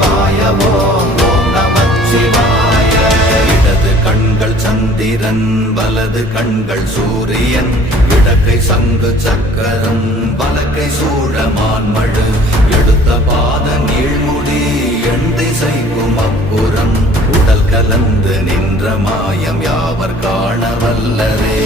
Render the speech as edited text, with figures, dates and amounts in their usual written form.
நமச்சிவாய ஓம் நமச்சிவாய. இடது கண்கள் சந்திரன் வலது கண்கள் சூரியன் இடக்கை சங்கு சக்கரம் வலக்கை சூழமான்மழு எடுத்த பாத நீழ்முடி எண் திசைக்கும் அப்புறம் உடல் கலந்து நின்ற மாயம் யாவர் காண வல்லரே.